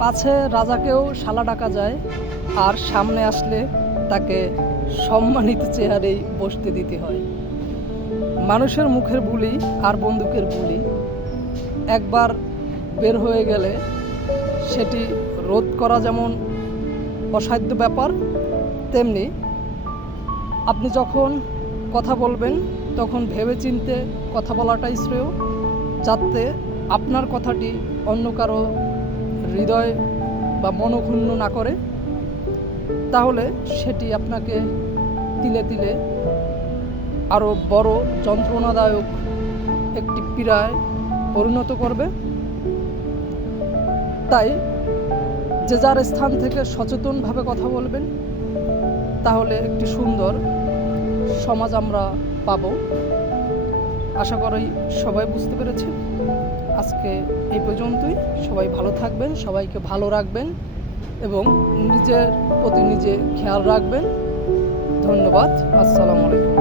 পাছে রাজাকেও শালা ডাকা যায়, আর সামনে আসলে তাকে সম্মানিত চেয়ারেই বসতে দিতে হয়। মানুষের মুখের বুলি আর বন্দুকের বুলি একবার বের হয়ে গেলে সেটি রোধ করা যেমন অসাধ্য ব্যাপার, তেমনি আপনি যখন কথা বলবেন তখন ভেবেচিন্তে কথা বলাটাই শ্রেয়, যাতে আপনার কথাটি অন্য কারো হৃদয় বা মনোক্ষুণ্ণ না করে। তাহলে সেটি আপনাকে তিলে তিলে আরও বড় যন্ত্রণাদায়ক একটি পীড়ায় পরিণত করবে। তাই যে যার স্থান থেকে সচেতনভাবে কথা বলবেন, তাহলে একটি সুন্দর সমাজ আমরা পাব। আশা করি সবাই বুঝতে পেরেছেন। আজকে এই পর্যন্তই। সবাই ভালো থাকবেন, সবাইকে ভালো রাখবেন এবং নিজের প্রতি নিজে খেয়াল রাখবেন। ধন্যবাদ। আসসালামু আলাইকুম।